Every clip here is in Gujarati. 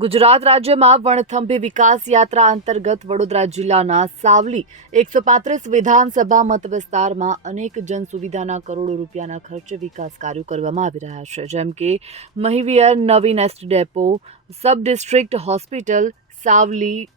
ગુજરાત રાજ્યમાં વણથંભી વિકાસ યાત્રા અંતર્ગત વડોદરા જિલ્લાના સાવલી એકસો પાંત્રીસ વિધાનસભા મત વિસ્તારમાં અનેક જન સુવિધાના કરોડો રૂપિયાના ખર્ચે વિકાસ કાર્યો કરવામાં આવી રહ્યા છે. જેમ કે મહિવિયર નવીન ST depot, sub district hospital, Savli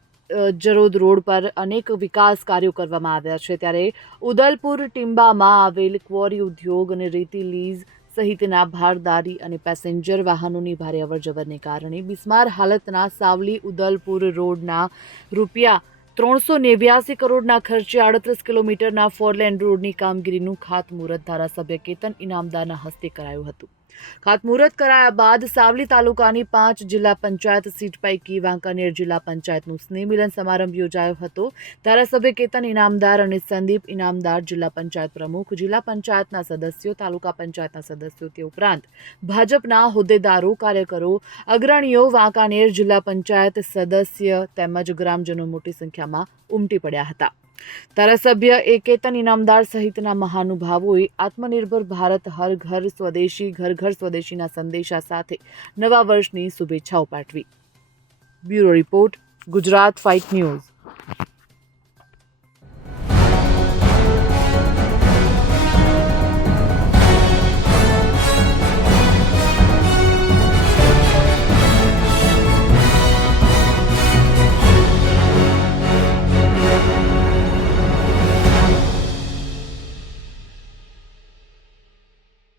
Jarod road પર અનેક વિકાસ કાર્યો કરવામાં આવ્યા છે. ત્યારે ઉદલપુર ટીંબામાં આવેલ ક્વોરી ઉદ્યોગ અને રેતી લીઝ સહિતના ભારદારી અને પેસેન્જર વાહનોની ભારે અવરજવરને કારણે બિસ્માર હાલતના સાવલી ઉદલપુર રોડના રૂપિયા ત્રણસો નેવ્યાસી કરોડના ખર્ચે આડત્રીસ કિલોમીટરના ફોરલેન રોડની કામગીરીનું ખાતમુહૂર્ત ધારાસભ્ય કેતન ઇનામદારના હસ્તે કરાયું હતું. ખાતમુહૂર્ત કરાયા બાદ સાવલી તાલુકાની પાંચ જિલ્લા પંચાયત સીટ પૈકી વાંકાનેર જિલ્લા પંચાયતનું સ્નેહમિલન સમારંભ યોજાયો હતો. ધારાસભ્ય કેતન ઇનામદાર અને સંદીપ ઇનામદાર જિલ્લા પંચાયત પ્રમુખ, જિલ્લા પંચાયતના સદસ્યો, તાલુકા પંચાયતના સદસ્યો તે ઉપરાંત ભાજપના હોદ્દેદારો, કાર્યકરો, અગ્રણીઓ, વાંકાનેર જિલ્લા પંચાયત સદસ્ય તેમજ ગ્રામજનો મોટી સંખ્યામાં ઉમટી પડ્યા હતા. ધારાસભ્ય એ કેતન ઇનામદાર સહિતના મહાનુભાવોએ આત્મનિર્ભર ભારત હર ઘર સ્વદેશી, ઘર ઘર સ્વદેશીના સંદેશા સાથે નવા વર્ષની શુભેચ્છાઓ પાઠવી. Bureau report, Gujarat fight news.